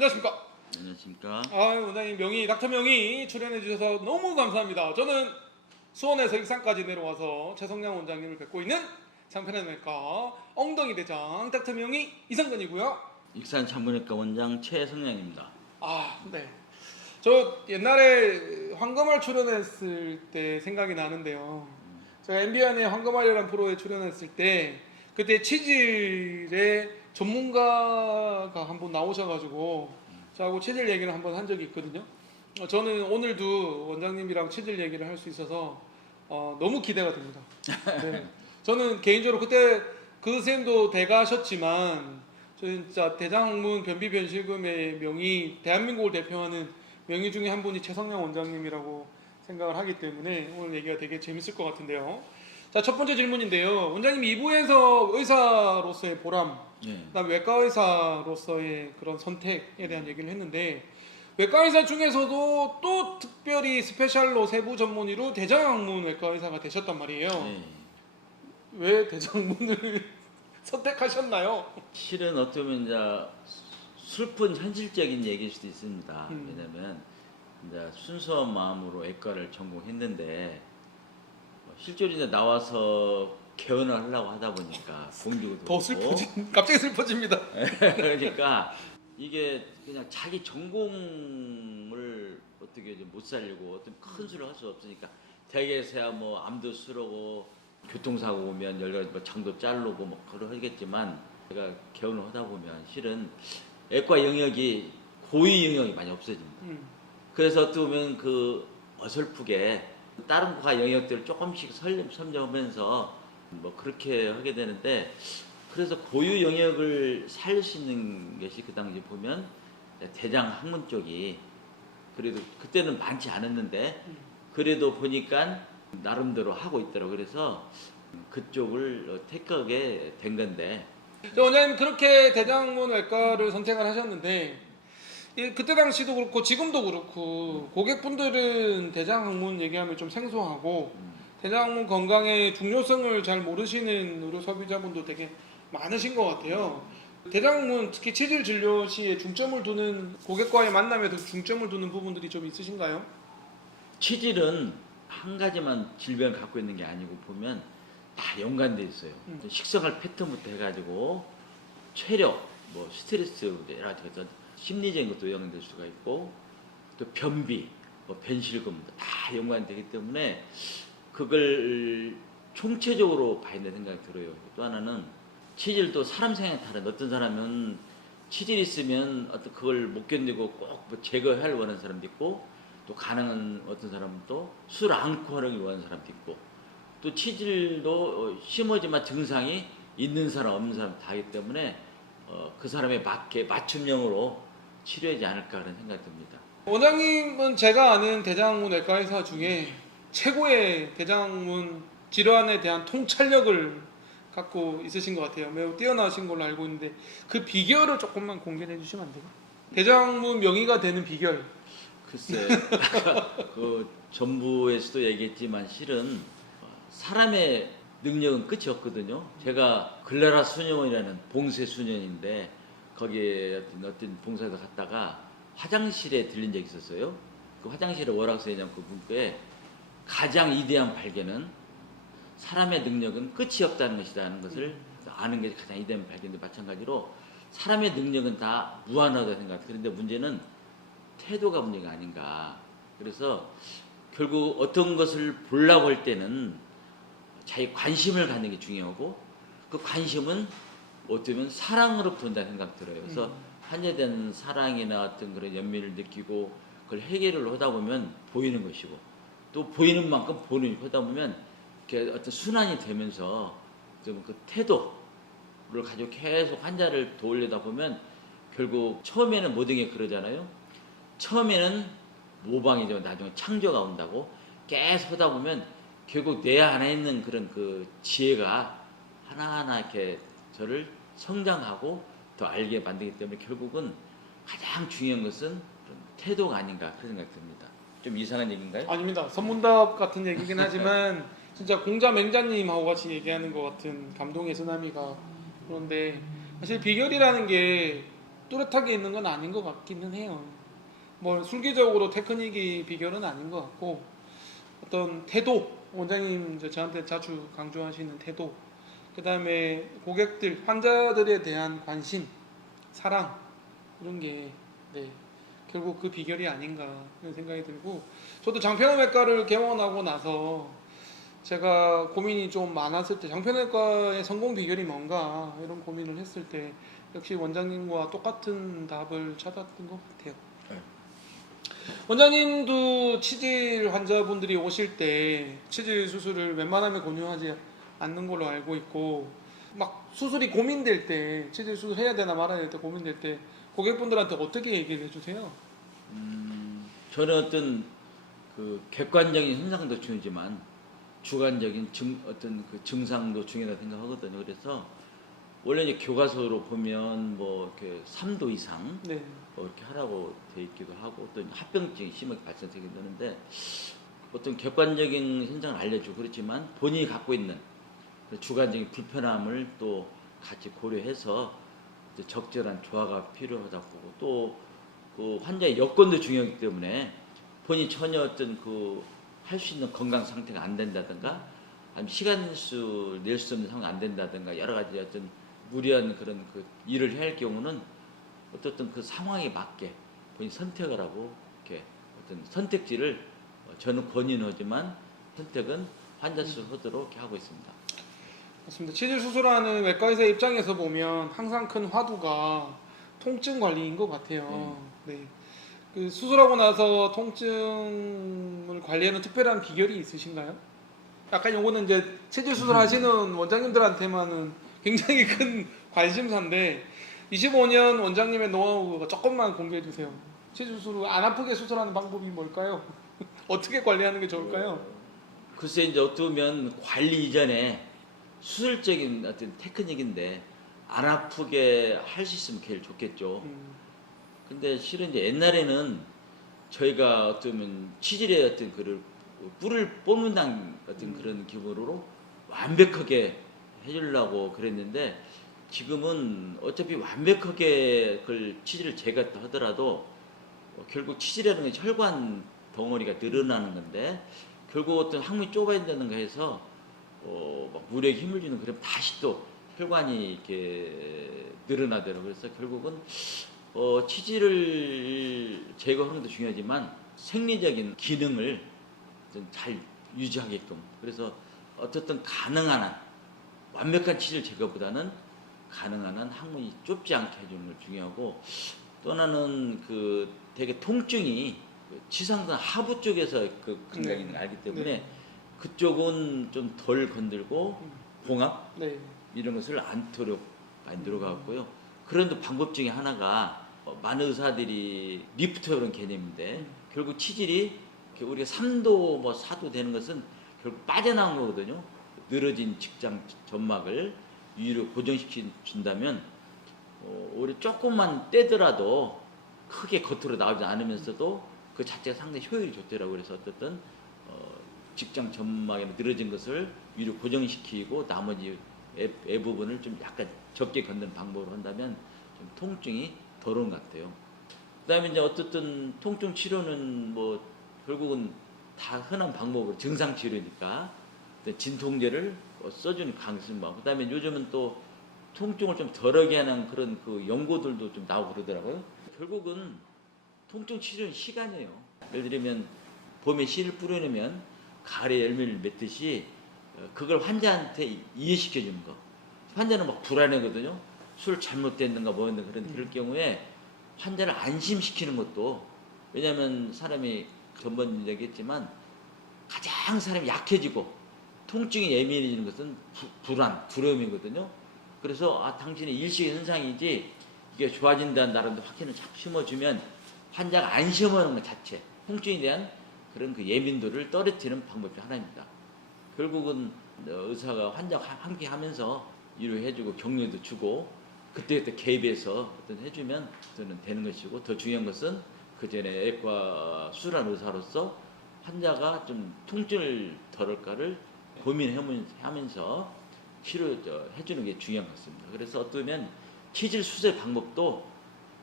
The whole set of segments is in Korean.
안녕하십니까. 안녕하십니까. 원장님 명의 닥터 명의 출연해 주셔서 너무 감사합니다. 저는 수원에서 익산까지 내려와서 최성량 원장님을 뵙고 있는 장편외과 엉덩이 대장 닥터 명의 이성근이고요. 익산 산부인과 원장 최성량입니다. 네. 저 옛날에 황금알 출연했을 때 생각이 나는데요. 제가 MBN의 황금알이라는 프로에 출연했을 때 그때 치질의 전문가가 한번 나오셔가지고 저하고 치질 얘기를 한번 한 적이 있거든요. 저는 오늘도 원장님이랑 치질 얘기를 할 수 있어서 너무 기대가 됩니다. 네. 저는 개인적으로 그때 그 선생님도 대가셨지만 진짜 대장학문 변비변실금의 명의, 대한민국을 대표하는 명의 중에 한 분이 최성량 원장님이라고 생각을 하기 때문에 오늘 얘기가 되게 재밌을 것 같은데요. 자, 첫 번째 질문인데요. 원장님 2부에서 의사로서의 보람, 그다음 외과 의사로서의 그런 선택에 대한 얘기를 했는데 외과 의사 중에서도 또 특별히 스페셜로 세부 전문의로 대장학문 외과 의사가 되셨단 말이에요. 왜 대장학문을 선택하셨나요? 실은 어떻게 보면 이제 슬픈 현실적인 얘기일 수도 있습니다. 왜냐면 이제 순수한 마음으로 외과를 전공했는데 실제로 이제 나와서 개원을 하려고 하다 보니까 공부도 더 슬퍼진, 갑자기 슬퍼집니다. 그러니까 이게 그냥 자기 전공을 어떻게 이제 못 살리고 어떤 큰 수를 할 수 없으니까 대개서야 뭐 암도 쓰러고 교통사고 오면 여러 가지 뭐 장도 자르고 뭐 그러겠지만 제가 개원을 하다 보면 실은 외과 영역이 고위 영역이 많이 없어집니다. 그래서 어떻게 보면 그 어설프게 다른 과 영역들을 조금씩 선점하면서 뭐 그렇게 하게 되는데 그래서 고유 영역을 살릴 수 있는 것이 그 당시 보면 대장 학문 쪽이 그래도 그때는 많지 않았는데 그래도 보니까 나름대로 하고 있더라고요. 그래서 그쪽을 택하게 된 건데 원장님 그렇게 대장학문 외과를 선택을 하셨는데 그때 당시도 그렇고 지금도 그렇고 고객분들은 대장학문 얘기하면 좀 생소하고 대장학문 건강의 중요성을 잘 모르시는 의료 소비자분도 되게 많으신 것 같아요. 대장학문 특히 치질 진료 시에 중점을 두는 고객과의 만남에도 중점을 두는 부분들이 좀 있으신가요? 치질은 한 가지만 질병을 갖고 있는 게 아니고 보면 다 연관돼 있어요. 식생활 패턴부터 해가지고 체력, 뭐 스트레스 여러 가지 심리적인 것도 영향될 수가 있고 또 변비, 뭐 변실금도 다 연관되기 때문에 그걸 총체적으로 봐야 된다는 생각이 들어요. 또 하나는 치질도 사람 생각에 다른 어떤 사람은 치질 있으면 어떤 그걸 못 견디고 꼭 뭐 제거할 원하는 사람도 있고 또 가능한 어떤 사람은 또 술 않고 하는 걸 원하는 사람도 있고 또 치질도 심하지만 증상이 있는 사람 없는 사람 다 있기 때문에 그 사람에 맞게 맞춤형으로 치료하지 않을까 그런 생각이 듭니다. 원장님은 제가 아는 대장학문 외과 의사 중에 최고의 대장학문 질환에 대한 통찰력을 갖고 있으신 것 같아요. 매우 뛰어나신 걸로 알고 있는데 그 비결을 조금만 공개해 주시면 안 돼요? 대장학문 명의가 되는 비결. 글쎄, 아까 그 전부에서도 얘기했지만 실은 사람의 능력은 끝이 없거든요. 제가 글라라 수녀원이라는 봉쇄 수녀인데 거기에 어떤 봉사에서 갔다가 화장실에 들린 적이 있었어요. 그 화장실에 뭐라고 써있냐면 그 문구에 가장 위대한 발견은 사람의 능력은 끝이 없다는 것이라는 것을 아는 게 가장 위대한 발견도 마찬가지로 사람의 능력은 다 무한하다고 생각해요. 그런데 문제는 태도가 문제가 아닌가. 그래서 결국 어떤 것을 보려고 할 때는 자기 관심을 갖는 게 중요하고 그 관심은 어쩌면 사랑으로부터 온다는 생각 들어요. 그래서 환자에 대한 사랑이나 어떤 그런 연민을 느끼고 그걸 해결을 하다 보면 보이는 것이고 또 보이는 만큼 보는 하다 보면 이렇게 어떤 순환이 되면서 좀 그 태도를 가지고 계속 환자를 도우려다 보면 결국 처음에는 모든 게 그러잖아요. 처음에는 모방이죠. 나중에 창조가 온다고 계속 하다 보면 결국 내 안에 있는 그런 그 지혜가 하나하나 이렇게 저를 성장하고 더 알게 만들기 때문에 결국은 가장 중요한 것은 그런 태도가 아닌가 그런 생각이 듭니다. 좀 이상한 얘기인가요? 아닙니다. 선문답 같은 얘기긴 하지만 진짜 공자 맹자님하고 같이 얘기하는 것 같은 감동의 쓰나미가 그런데 사실 비결이라는 게 뚜렷하게 있는 건 아닌 것 같기는 해요. 뭐 술기적으로 테크닉이 비결은 아닌 것 같고 어떤 태도, 원장님 저한테 자주 강조하시는 태도, 그 다음에 고객들, 환자들에 대한 관심, 사랑 이런 게 네, 결국 그 비결이 아닌가 이런 생각이 들고 저도 장편외과를 개원하고 나서 제가 고민이 좀 많았을 때 장편외과의 성공 비결이 뭔가 이런 고민을 했을 때 역시 원장님과 똑같은 답을 찾았던 것 같아요. 네. 원장님도 치질 환자분들이 오실 때 치질 수술을 웬만하면 권유하지 않는 걸로 알고 있고 막 수술이 고민될 때 치질 수술 해야 되나 말아야 될 때 고민될 때 고객분들한테 어떻게 얘기를 해주세요? 저는 어떤 그 객관적인 현상도 중요하지만 주관적인 어떤 그 증상도 중요하다 생각하거든요. 그래서 원래 이제 교과서로 보면 뭐 이렇게 3도 이상 네. 뭐 이렇게 하라고 돼 있기도 하고 또 합병증이 심하게 발생되긴 하는데 어떤 객관적인 현상을 알려주고 그렇지만 본인이 갖고 있는 그 주관적인 불편함을 또 같이 고려해서 이제 적절한 조화가 필요하다고 보고 또 그 환자의 여건도 중요하기 때문에 본인이 전혀 어떤 그 할 수 있는 건강 상태가 안 된다든가 아니면 시간 수 낼 수 없는 상황이 안 된다든가 여러 가지 어떤 무리한 그런 그 일을 해야 할 경우는 어떻든 그 상황에 맞게 본인 선택을 하고 이렇게 어떤 선택지를 저는 권유하지만 선택은 환자 수 하도록 이렇게 하고 있습니다. 맞습니다. 치질 수술하는 외과 의사 입장에서 보면 항상 큰 화두가 통증 관리인 것 같아요. 네. 그 수술하고 나서 통증을 관리하는 특별한 비결이 있으신가요? 약간 요거는 이제 치질 수술하시는 원장님들한테만은 굉장히 큰 관심사인데 25년 원장님의 노하우가 조금만 공개해 주세요. 치질 수술 안 아프게 수술하는 방법이 뭘까요? 어떻게 관리하는 게 좋을까요? 글쎄 이제 어떻게 보면 관리 이전에 수술적인 어떤 테크닉인데 안 아프게 할 수 있으면 제일 좋겠죠. 근데 실은 이제 옛날에는 저희가 어쩌면 치질의 어떤 그를 뿔을 뽑는다는 어떤 그런 기분으로 완벽하게 해주려고 그랬는데 지금은 어차피 완벽하게 그걸 치질을 제가 하더라도 결국 치질이라는 게 혈관 덩어리가 늘어나는 건데 결국 어떤 항문이 좁아진다는가 해서 막 물에 힘을 주는 그러면 다시 또 혈관이 이렇게 늘어나더라고요. 그래서 결국은 치질을 제거하는 것도 중요하지만 생리적인 기능을 좀 잘 유지하게끔 그래서 어떻든 가능한 한 완벽한 치질 제거보다는 가능한 한 항문이 좁지 않게 해주는 걸 중요하고 또 하나는 그 되게 통증이 치상근 하부 쪽에서 그 감각이 있는 걸 알기 때문에 네. 그쪽은 좀 덜 건들고 봉합 네. 이런 것을 않도록 많이 들어갔고요. 그런데 방법 중에 하나가 많은 의사들이 리프터 이런 개념인데 결국 치질이 우리가 3도 뭐 4도 되는 것은 결국 빠져나온 거거든요. 늘어진 직장 점막을 위로 고정시켜 준다면 오히려 조금만 떼더라도 크게 겉으로 나오지 않으면서도 그 자체가 상당히 효율이 좋더라고요. 그래서 어쨌든 직장 점막에 늘어진 것을 위로 고정시키고 나머지 애 부분을 좀 약간 적게 걷는 방법으로 한다면 좀 통증이 덜한 것 같아요. 그다음에 이제 어쨌든 통증 치료는 뭐 결국은 다 흔한 방법으로 증상 치료니까 진통제를 써주는 가능성이 많고 그다음에 요즘은 또 통증을 좀 덜하게 하는 그런 그 연고들도 좀 나오고 그러더라고요. 결국은 통증 치료는 시간이에요. 예를 들면 봄에 씨를 뿌려내면 가을에 열매를 맺듯이 그걸 환자한테 이해시켜 주는 거. 환자는 막 불안해거든요. 술 잘못됐는가 뭐였는가 그럴 경우에 환자를 안심시키는 것도 왜냐하면 사람이 전번 얘기했지만 가장 사람이 약해지고 통증이 예민해지는 것은 불안, 두려움이거든요. 그래서 당신의 일시 현상이지 이게 좋아진다는 나름도 확신을 자꾸 심어주면 환자가 안심하는 것 자체, 통증에 대한 그런 그 예민도를 떨어뜨리는 방법 중 하나입니다. 결국은 의사가 환자와 함께 하면서 위로해주고 격려도 주고 그때그때 개입해서 어떤 해주면 저는 되는 것이고 더 중요한 것은 그 전에 외과 수술한 의사로서 환자가 좀 통증을 덜할까를 고민하면서 치료해주는 게 중요한 것 같습니다. 그래서 어쩌면 치질 수술 방법도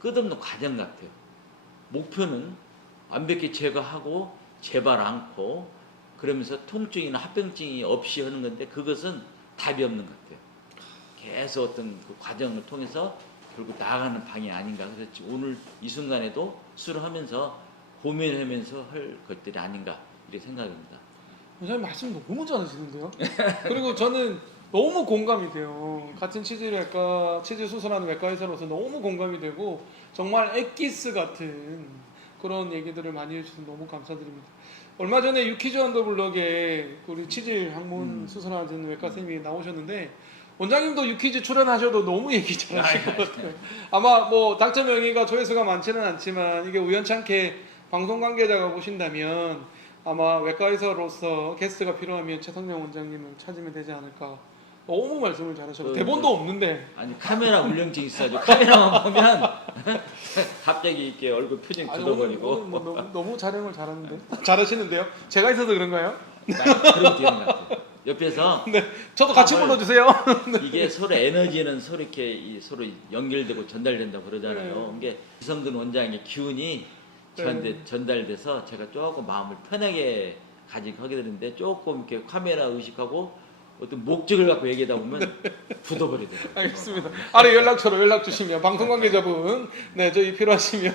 끝없는 과정 같아요. 목표는 완벽히 제거하고 재발 않고 그러면서 통증이나 합병증이 없이 하는 건데 그것은 답이 없는 것 같아요. 계속 어떤 그 과정을 통해서 결국 나아가는 방이 아닌가. 그래서 오늘 이 순간에도 술을 하면서 고민하면서 할 것들이 아닌가 이렇게 생각합니다. 원장님 말씀 너무 잘하시는데요. 그리고 저는 너무 공감이 돼요. 같은 치질외과, 치질 수술하는 외과 의사로서 너무 공감이 되고 정말 엑기스 같은 그런 얘기들을 많이 해주셔서 너무 감사드립니다. 얼마 전에 유키즈 언더블럭에 우리 치질 항문 수술하는 외과 선생님이 나오셨는데 원장님도 유키즈 출연하셔도 너무 얘기 잘하실 것 같아요. 아마 뭐 당첨 명의가 조회수가 많지는 않지만 이게 우연찮게 방송 관계자가 보신다면 아마 외과 의사로서 게스트가 필요하면 최성령 원장님을 찾으면 되지 않을까. 너무 말씀을 잘하셔서 대본도 없는데 아니 카메라 울렁증 있어가지고 카메라만 보면 갑자기 이렇게 얼굴 표정 아니, 굳어버리고 오늘 뭐 너무 촬영을 잘하는데 잘하시는데요? 제가 있어서 그런가요? 그런 되는 것 같아요. 옆에서 네, 저도 같이 불러주세요. 이게 서로 에너지는 서로 이렇게 서로 연결되고 전달된다고 그러잖아요. 이게 이성근 원장의 기운이 저한테 전달돼서 제가 조금 마음을 편하게 가지고 하게 되는데 조금 이렇게 카메라 의식하고 어떤 목적을 갖고 얘기하다 보면 굳어버리더라고요. 알겠습니다. 아래 연락처로 연락 주시면 방송 관계자분 네 저희 필요하시면